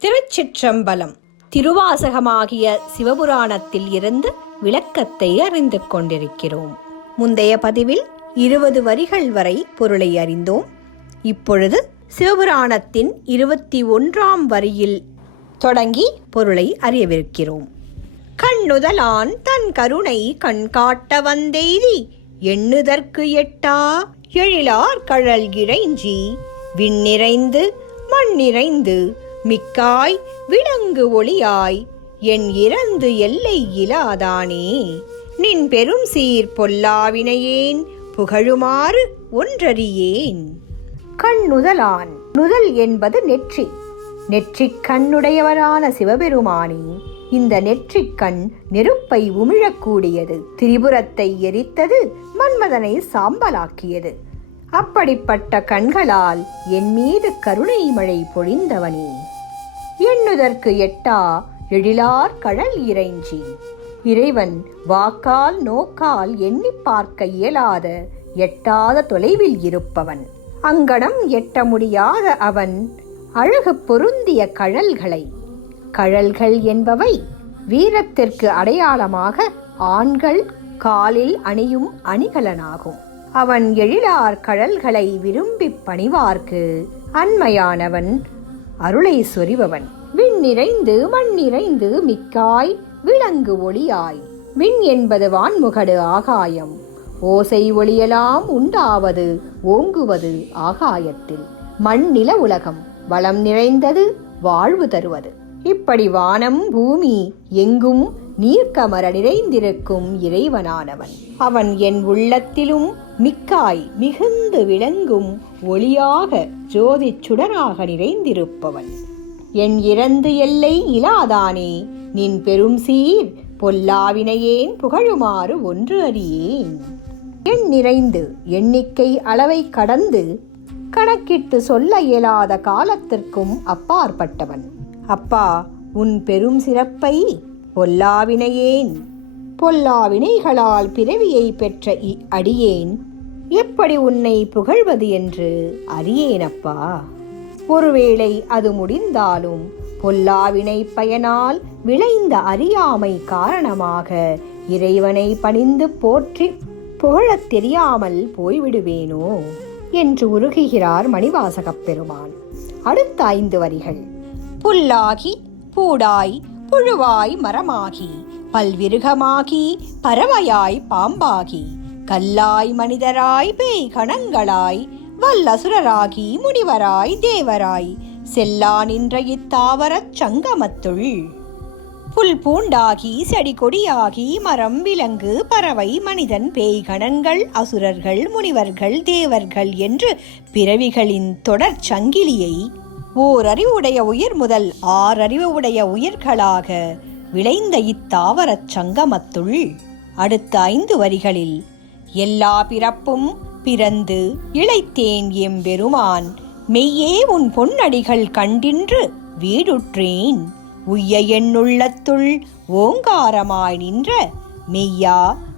திருச்சிற்றம்பலம். திருவாசகமாகிய சிவபுராணத்தில் இருந்து விளக்கத்தை அறிந்து கொண்டிருக்கிறோம். முந்தைய பதிவில் 20 வரிகள் வரை பொருளை அறிந்தோம். இப்பொழுது சிவபுராணத்தின் 21ஆம் வரியில் தொடங்கி பொருளை அறியவிருக்கிறோம். கண்ணுதலான் தன் கருணை கண்காட்ட வந்தெய்தி எண்ணுதற்கு எட்டா எழிலார் கழல் இறைஞ்சி விண்ணிறைந்து மண்ணிறைந்து மிக்காய் விளங்கு ஒளியாய் என் இறந்து எல்லை இலாதானே நின் பெரும் சீர் பொல்லாவினையேன் புகழுமாறு ஒன்றறியேன். கண்ணுதலான், நுதல் என்பது நெற்றி. நெற்றிக் கண்ணுடையவரான சிவபெருமானே, இந்த நெற்றிக்கண் நெருப்பை உமிழக்கூடியது. திரிபுரத்தை எரித்தது, மன்மதனை சாம்பலாக்கியது. அப்படிப்பட்ட கண்களால் என் மீது கருணை மழை பொழிந்தவனே, எண்ணுதற்கு எட்டா எழிலார் கழல் இறைஞ்சி. இறைவன் வாக்கால் நோக்கால் எண்ணி பார்க்க இயலாத எட்டாத தொலைவில் இருப்பவன். அங்கனம் எட்ட முடியாத அவன் அழகு பொருந்திய கழல்களை, கழல்கள் என்பவை வீரத்திற்கு அடையாளமாக ஆண்கள் காலில் அணியும் அணிகலனாகும். அவன் எழிலார் கழல்களை விரும்பி பணிவார்க்கு அண்மையானவன், அருளை சொரிபவன். விண்ணிறைந்து மண்ணிறைந்து மிக்காய் விளங்கு ஒளியாய். விண் என்பது வான்முகடு ஆகாயம். ஓசை ஒளியெல்லாம் உண்டாவது ஓங்குவது ஆகாயத்தில். மண்ணில உலகம் வளம் நிறைந்தது, வாழ்வு தருவது. இப்படி வானம் பூமி எங்கும் நீர்க்கமர நிறைந்திருக்கும் இறைவனானவன். அவன் என் உள்ளத்திலும் மிக்காய் மிகுந்து விளங்கும் ஒளியாக ஜோதி சுடராக நிறைந்திருப்பவன். என் இறந்து எல்லை இலாதானே நின் பெரும் சீர் பொல்லாவினையேன் புகழுமாறு ஒன்று அறியேன். எண் நிறைந்து எண்ணிக்கை அளவை கடந்து கணக்கிட்டு சொல்ல இயலாத காலத்திற்கும் அப்பாற்பட்டவன். அப்பா, உன் பெரும் சிறப்பை பொல்லாவினையேன், பொல்லாவினைகளால் பிறவியை பெற்ற அடியேன் எப்படி உன்னை புகழ்வது என்று அறியேனப்பா. ஒருவேளை அது முடிந்தாலும் பொல்லாவினை பயனால் விளைந்த அறியாமை காரணமாக இறைவனை பணிந்து போற்றி புகழத் தெரியாமல் போய்விடுவேனோ என்று உருகுகிறார் மணிவாசகப் பெருமான். அடுத்த 5 வரிகள். புல்லாகி பூடாய் புழுவாய் மரமாகி பல்விருகமாகி பறவையாய் பாம்பாகி கல்லாய் மனிதராய் பேய் கணங்களாய் வல்லசுரராகி முனிவராய் தேவராய் செல்லா நின்ற இத்தாவரச் சங்கமத்துள். புல் பூண்டாகி செடி கொடியாகி மரம் விலங்கு பறவை மனிதன் பேய் கணங்கள் அசுரர்கள் முனிவர்கள் தேவர்கள் என்று பிறவிகளின் தொடர் சங்கிலியை ஓரறிவுடைய உயிர் முதல் 6 அறிவு உடைய உயிர்களாக விளைந்த இத்தாவரச் சங்கமத்துள். அடுத்த 5 வரிகளில் எல்லா பிறப்பும் பிறந்து இளைத்தேன் எம்பெருமான் மெய்யே உன் பொன்னடிகள் கண்டின்று வீடுற்றேன் உய்ய என்னுள்ளத்துள் ஓங்காரமாய் நின்ற மெய்யா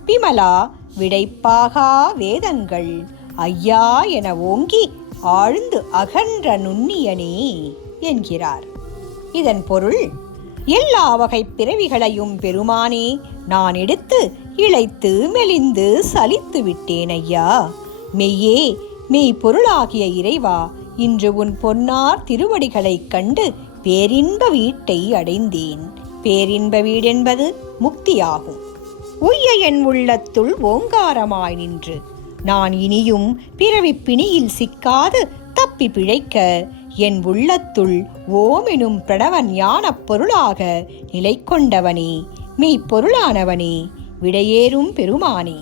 விமலா விடைப்பாகா வேதங்கள் ஐயா என ஓங்கி ஆழ்ந்து அகன்ற நுண்ணியனே என்கிறார். இதன் பொருள், எல்லா வகை பிறவிகளையும் பெருமானே நான் எடுத்து இளைத்து மெலிந்து சலித்து விட்டேன் ஐயா. மெய்யே மெய் பொருளாகிய இறைவா, இன்று உன் பொன்னார் திருவடிகளைக் கண்டு பேரின்ப வீட்டை அடைந்தேன். பேரின்ப வீடென்பது முக்தியாகும். உய்ய என் உள்ளத்துள் ஓங்காரமாய் நின்று நான் இனியும் பிறவி பிணியில் சிக்காது தப்பி பிழைக்க என் உள்ளத்துள் ஓமெனும் பிரணவ ஞான பொருளாக நிலை கொண்டவனே, மெய்ப்பொருளானவனே, விடையேறும் பெருமானே.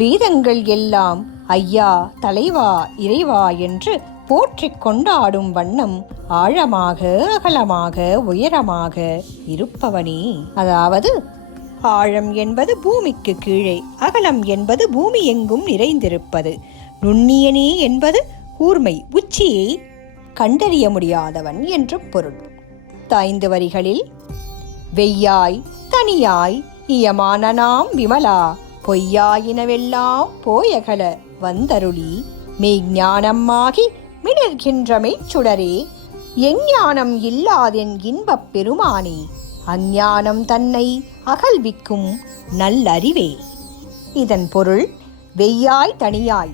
வேதங்கள் எல்லாம் ஐயா, தலைவா, இறைவா என்று போற்றிக் கொண்டாடும் வண்ணம் ஆழமாக அகலமாக உயரமாக இருப்பவனே. அதாவது ஆழம் என்பது பூமிக்கு கீழே, அகலம் என்பது பூமி எங்கும் நிறைந்திருப்பது, நுண்ணியனே என்பது கூர்மை உச்சியை கண்டறிய முடியாதவன் என்று பொருள். 5 வரிகளில் வெய்யாய் தனியாய் இயமானனாம் விமலா பொய்யாயினவெல்லாம் போயகல வந்தருளி மெய்ஞானமாகி மிளர்கின்ற மெய்ச்சுடரே எஞ்ஞானம் இல்லாதென் இன்பப் பெருமானே, அஞ்ஞானம் தன்னை அகல்விக்கும் நல்லறிவே. இதன் பொருள் வெய்யாய் தனியாய்.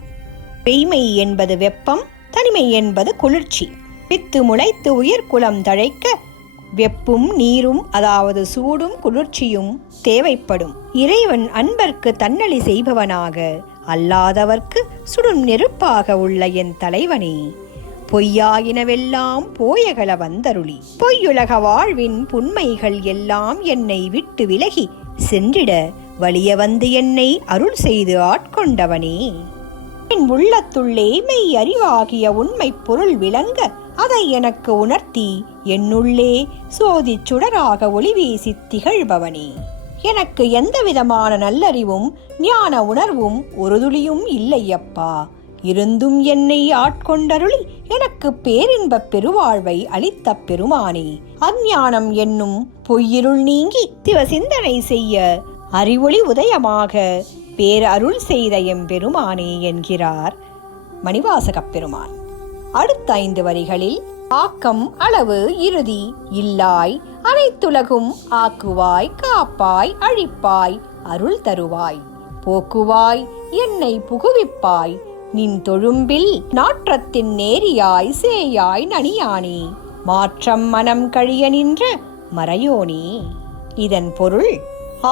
வெய்மை என்பது வெப்பம், தனிமை என்பது குளிர்ச்சி. வித்து முளைத்து உயிர்குலம் தழைக்க வெப்பும் நீரும், அதாவது சூடும் குளிர்ச்சியும் தேவைப்படும். இறைவன் அன்பர்க்கு தன்னழி செய்பவனாக, அல்லாதவர்க்கு சுடும் நெருப்பாக உள்ள என் தலைவனே, பொய்யாயினவெல்லாம் போயகல வந்தருளி பொய்யுலக வாழ்வின் புன்மைகள் எல்லாம் என்னை விட்டு விலகி சென்றிட வலிய வந்து என்னை அருள் செய்து ஆட்கொண்டவனே. என் உள்ளத்துள்ளே மெய் அறிவாகிய உண்மை பொருள் விளங்க அதை எனக்கு உணர்த்தி என்னுள்ளே சோதி சுடராக ஒளி வீசி திகழ்பவனே. எனக்கு எந்தவிதமான நல்லறிவும் ஞான உணர்வும் ஒரு துளியும் இல்லையப்பா. இருந்தும் என்னை ஆட்கொண்டருளி எனக்கு பேரின்பப் பெருவாழ்வை அளித்த பெருமானே, அஞ்ஞானம் என்னும் பொய்யிருள் நீங்கி சிவ சிந்தனை செய்ய அறிவொளி உதயமாக பேரருள் செய்த எம்பெருமானே என்கிறார் மணிவாசகப் பெருமான். அடுத்த 5 வரிகளில் ஆக்கம் அளவு இறுதி இல்லாய், அனைத்துலகும் ஆக்குவாய், காப்பாய், அழிப்பாய், அருள் தருவாய், போக்குவாய், என்னை புகுவிப்பாய், நின் தொழும்பில் நாற்றத்தின் நேரியாய் சேயாய் நனியானே, மாற்றம் மனம் கழிய நின்ற மறையோனே. இதன் பொருள்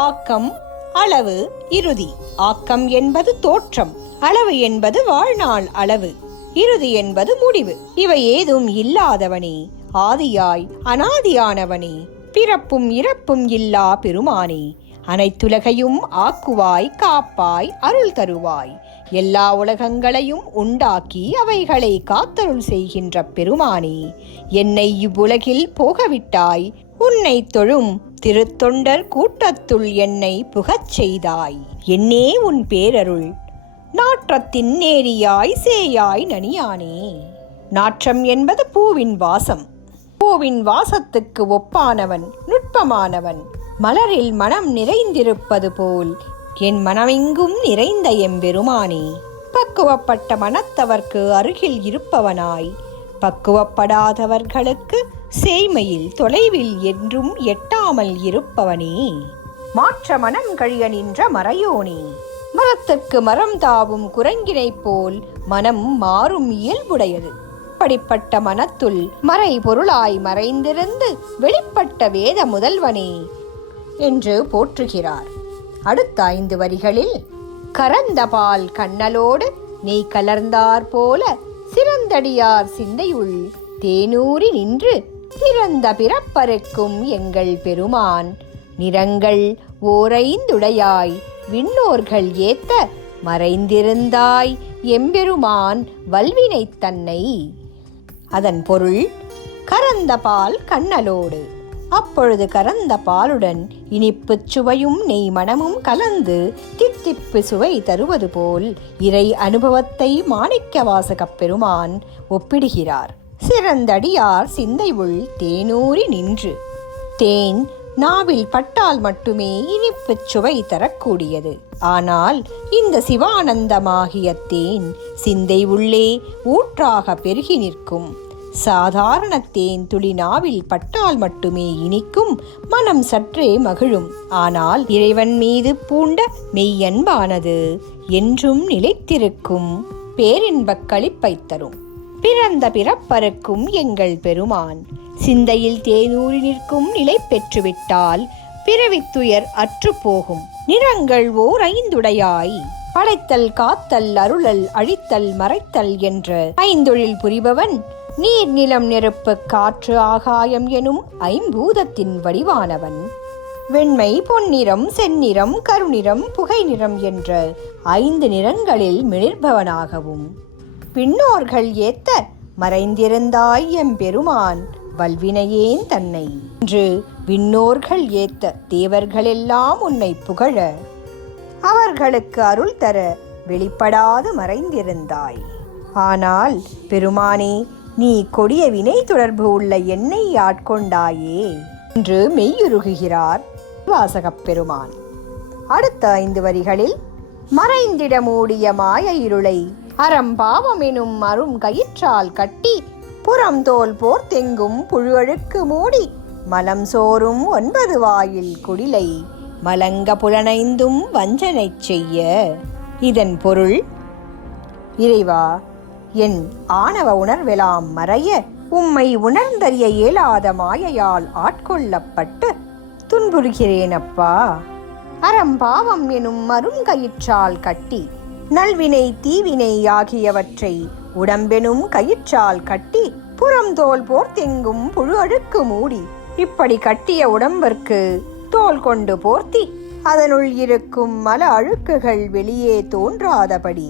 ஆக்கம் அளவு இறுதி. ஆக்கம் என்பது தோற்றம், அளவு என்பது வாழ்நாள் அளவு, இறுதி என்பது முடிவு. இவை ஏதும் இல்லாதவனே, ஆதியாய் அனாதியானவனே, பிறப்பும் இறப்பும் இல்லா பெருமானே, அனைத்துலகையும் ஆக்குவாய், காப்பாய், அருள் தருவாய், எல்லா உலகங்களையும் உண்டாக்கி அவைகளை காத்தருள் செய்கின்ற பெருமானே, என்னை இவ்வுலகில் போகவிட்டாய், உன்னை தொழும் திருத்தொண்டர் கூட்டத்துள் என்னை புகச் செய்தாய், என்னே உன் பேரருள் நாற்றத்தின் நேரியாய் சேயாய் நனியானே. நாற்றம் என்பது பூவின் வாசம். பூவின் வாசத்துக்கு ஒப்பானவன், நுட்பமானவன். மலரில் மனம் நிறைந்திருப்பது போல் என் மனமெங்கும் நிறைந்த எம்பெருமானே, பக்குவப்பட்ட மனத்தவர்க்கு அருகில் இருப்பவனாய், பக்குவப்படாதவர்களுக்கு சேய்மையில் தொலைவில் என்றும் எட்டாமல் இருப்பவனே, மாற்ற மனம் கழிய நின்ற மறையோனே. மரத்திற்கு மரம் தாவும் குரங்கினை போல் மனம் மாறும் இயல்புடையது. அப்படிப்பட்ட மனத்துள் மறை பொருளாய் மறைந்திருந்து வெளிப்பட்ட வேத முதல்வனே என்று போற்றுகிறார். அடுத்த 5 வரிகளில் கரந்த பால் கண்ணலோடு நெய் கலர்ந்தார் போல சிறந்தடியார் சிந்தையுள் தேனூறி நின்று திறந்த பிறப்பருக்கும் எங்கள் பெருமான், நிறங்கள் ஓரைந்துடையாய் விண்ணோர்கள் ஏத்த மறைந்திருந்தாய் எம்பெருமான் வல்வினை தன்னை. அதன் பொருள் கரந்த பால் கண்ணலோடு. அப்பொழுது கரந்த பாலுடன் இனிப்பு சுவையும் நெய் மணமும் கலந்து தித்திப்பு சுவை தருவது போல் இறை அனுபவத்தை மாணிக்கவாசகப் பெருமான் ஒப்பிடுகிறார். சிறந்தடியார் சிந்தை உள் தேனூறி நின்று. தேன் நாவில் பட்டால் மட்டுமே இனிப்பு சுவை தரக்கூடியது. ஆனால் இந்த சிவானந்தமாகிய தேன் சிந்தை உள்ளே ஊற்றாக பெருகி நிற்கும். சாதாரண தேன் துளி நாவில் பட்டால் மட்டுமே இனிக்கும், மனம் சற்றே மகிழும். ஆனால் இறைவன் மீது பூண்ட மெய்யன்பானது என்றும் நிலைத்திருக்கும் பேரின்பக் களிப்பை தரும். பிறந்த பிறப்பருக்கும் எங்கள் பெருமான், சிந்தையில் தேனூறி நிற்கும் நிலை பெற்றுவிட்டால் பிறவித்துயர் அற்றுப்போகும். நிறங்கள் ஓர் ஐந்துடையாய், படைத்தல் காத்தல் அருளல் அழித்தல் மறைத்தல் என்ற ஐந்தொழில் புரிபவன், நீர் நிலம் நெருப்பு காற்று ஆகாயம் எனும் ஐம்பூதத்தின் வடிவானவன். வெண்மை பொன்னிறம் செந்நிறம் கருநிறம் புகை நிறம் என்ற 5 நிறங்களில் மிளிர்பவனாகவும் பின்னோர்கள் ஏத்த மறைந்திருந்தாய் எம்பெருமான் வல்வினையேன் தன்னை. என்று விண்ணோர்கள் ஏத்த தேவர்களெல்லாம் உன்னை புகழ அவர்களுக்கு அருள் தர வெளிப்படாது மறைந்திருந்தாய். ஆனால் பெருமானே, நீ கொடிய வினை தொடர்பு உள்ள என்னை ஆட்கொண்டாயே என்று மெய்யுருகுகிறார் வாசகப் பெருமான். அடுத்த 5 வரிகளில் மறைந்திட மூடிய மாய இருளை அறம்பாவம் எனும் அரும் கயிற்றால் கட்டி புறம் தோல் போர்த்தெங்கும் புழுவழுக்கு மூடி மலம் சோறும் 9 வாயில் குடிலை மலங்க புலனைந்தும் வஞ்சனை செய்ய. இதன் பொருள், இறைவா, என் ஆணவ உணர்வெலாம் மறைய உம்மை உணர்ந்தறிய இயலாத மாயையால் ஆட்கொள்ளப்பட்டு துன்புறுகிறேனப்பா. அறம்பாவம் எனும் மருங்கயிற்றால் கட்டி நல்வினை தீவினை ஆகியவற்றை உடம்பெனும் கயிற்றால் கட்டி புறம்தோல் போர்த்தெங்கும் புழு அழுக்கு மூடி. இப்படி கட்டிய உடம்பிற்கு தோல் கொண்டு போர்த்தி அதனுள் இருக்கும் மல அழுக்குகள் வெளியே தோன்றாதபடி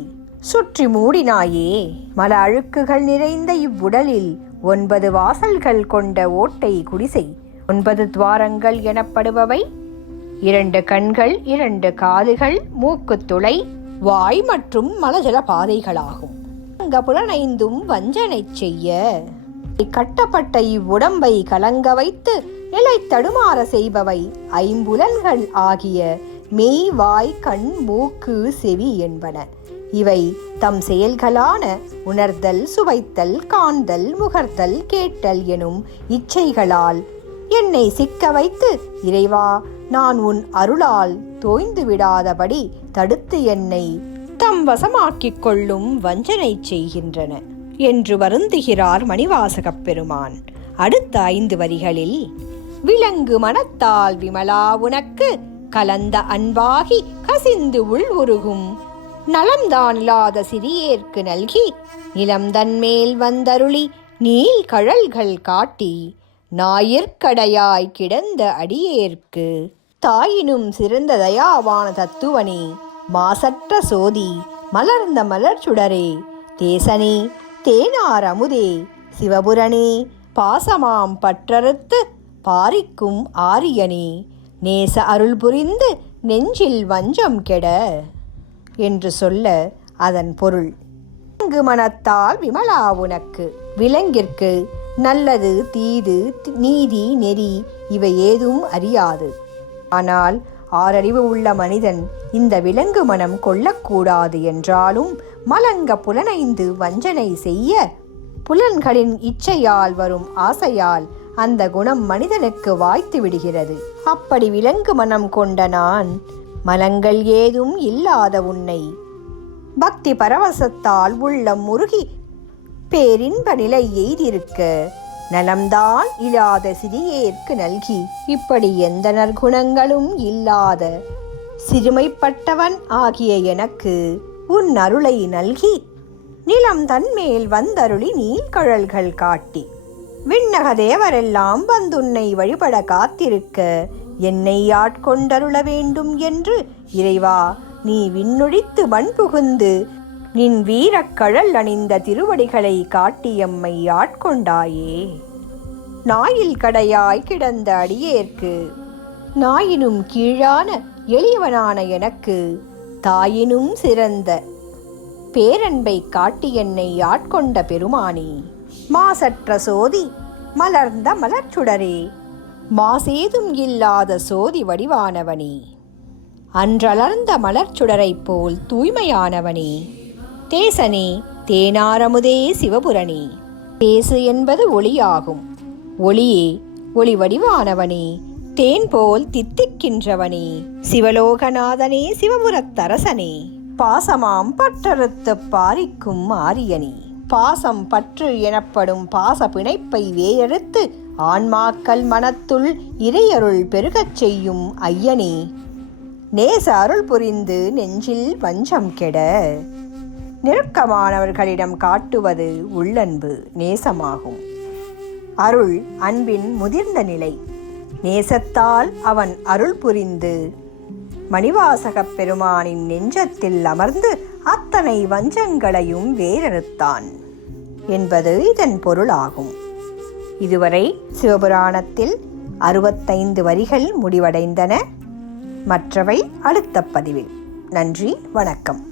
சுற்றி மூடினாயே. மல அழுக்குகள் நிறைந்த இவ்வுடலில் 9 வாசல்கள் கொண்ட ஓட்டை குடிசை, 9 துவாரங்கள் எனப்படுபவை 2 கண்கள், 2 காதுகள், மூக்கு துளை, வாய் மற்றும் மலஜல பாதைகளாகும். அங்க புலனைந்தும் வஞ்சனை செய்ய. கட்டப்பட்ட இவ்வுடம்பை கலங்க வைத்து நிலை தடுமாற செய்பவை 5 புலன்கள் ஆகிய மெய், வாய், கண், மூக்கு, செவி என்பன. இவை தம் செயல்களான உணர்தல், சுவைத்தல், காண்தல், முகர்தல், கேட்டல் எனும் இச்சைகளால் என்னை சிக்க வைத்து, இறைவா, நான் உன் அருளால் தோய்ந்து விடாதபடி தடுத்து என்னை தம் வசமாக்கிக் கொள்ளும் வஞ்சனை செய்கின்றன என்று வருந்துகிறார் மணிவாசகப் பெருமான். அடுத்த 5 வரிகளில், விலங்கு மனத்தால் விமலா உனக்கு கலந்த அன்பாகி கசிந்து உள் உருகும் நலம்தான் இல்லாத சிறியேற்கு நல்கி நிலம்தன்மேல் வந்தருளி நீள் கழல்கள் காட்டி ஞாயிற்கடையாய் கிடந்த அடியேற்கு தாயினும் சிறந்த தயாவான தத்துவனே, மாசற்ற சோதி, மலர்ந்த மலர்ச்சுடரே, தேசனே, தேனார் அமுதே, சிவபுரனே, பாசமாம் பற்றறுத்து பாரிக்கும் ஆரியனே, நேச அருள் புரிந்து நெஞ்சில் வஞ்சம் கெட என்று சொல்ல அதன் பொருள், விலங்கு மனத்தால் விமலா உனக்கு. விலங்கிற்கு நல்லது, தீது, நீதி, நெறி இவை ஏதும் அறியாது. ஆனால் 6 அறிவு உள்ள மனிதன் இந்த விலங்கு மனம் கொள்ளக்கூடாது என்றாலும் மலங்க புலனைந்து வஞ்சனை செய்ய புலன்களின் இச்சையால் வரும் ஆசையால் அந்த குணம் மனிதனுக்கு வாய்த்து விடுகிறது. அப்படி விலங்கு மனம் கொண்ட நான் மலங்கள் ஏதும் இல்லாத உன்னை பக்தி பரவசத்தால் உள்ளம் முருகி பேரின்ப நிலை எய்திருக்க நலம்தான் இல்லாத சிறியேற்கு நல்கி. இப்படி எந்த நற்குணங்களும் இல்லாத சிறுமைப்பட்டவன் ஆகிய எனக்கு உன் அருளை நல்கி நிலம் தன்மேல் வந்தருளி நீள்கழல்கள் காட்டி விண்ணக தேவரெல்லாம் வந்துன்னை வழிபட காத்திருக்க என்னை ஆட்கொண்டருள வேண்டும் என்று இறைவா, நீ விண்ணொழித்து மண் புகுந்து நின் வீரக்கழல் அணிந்த திருவடிகளை காட்டியம்மை ஆட்கொண்டாயே. நாயில் கடையாய் கிடந்த அடியேற்கு நாயினும் கீழான எளியவனான எனக்கு தாயினும் சிறந்த பேரன்பை காட்டி என்னை ஆட்கொண்ட பெருமானே, மாசற்ற சோதி, மலர்ந்த மலர்ச்சுடரே, மாசேதும் இல்லாத சோதி வடிவானவனே, அன்றலர்ந்த மலர்ச்சுடரைப் போல் தூய்மையானவனே, தேசனே, தேனாரமுதே, சிவபுரனே. தேசு என்பது ஒளியாகும். ஒளியே, ஒளி வடிவானவனே, தேன் போல் தித்திக்கின்றவனே, சிவலோகநாதனே, சிவபுரத்தரசனே, பாசமாம் பற்றறுத்து பாரிக்கும் ஆரியனே. பாசம் பற்று எனப்படும் பாச பிணைப்பை வேறெடுத்து ஆன்மாக்கள் மனத்துள் இறையருள் பெருகச் செய்யும் ஐயனே, நேச அருள் புரிந்து நெஞ்சில் வஞ்சம் கெட. நெருக்கமானவர்களிடம் காட்டுவது உள்ளன்பு, நேசமாகும். அருள் அன்பின் முதிர்ந்த நிலை. நேசத்தால் அவன் அருள் புரிந்து மணிவாசகப் பெருமானின் நெஞ்சத்தில் அமர்ந்து அத்தனை வஞ்சங்களையும் வேறறுத்தான் என்பது இதன் பொருளாகும். இதுவரை சிவபுராணத்தில் 65 வரிகள் முடிவடைந்தன. மற்றவை அடுத்த பதிவில். நன்றி, வணக்கம்.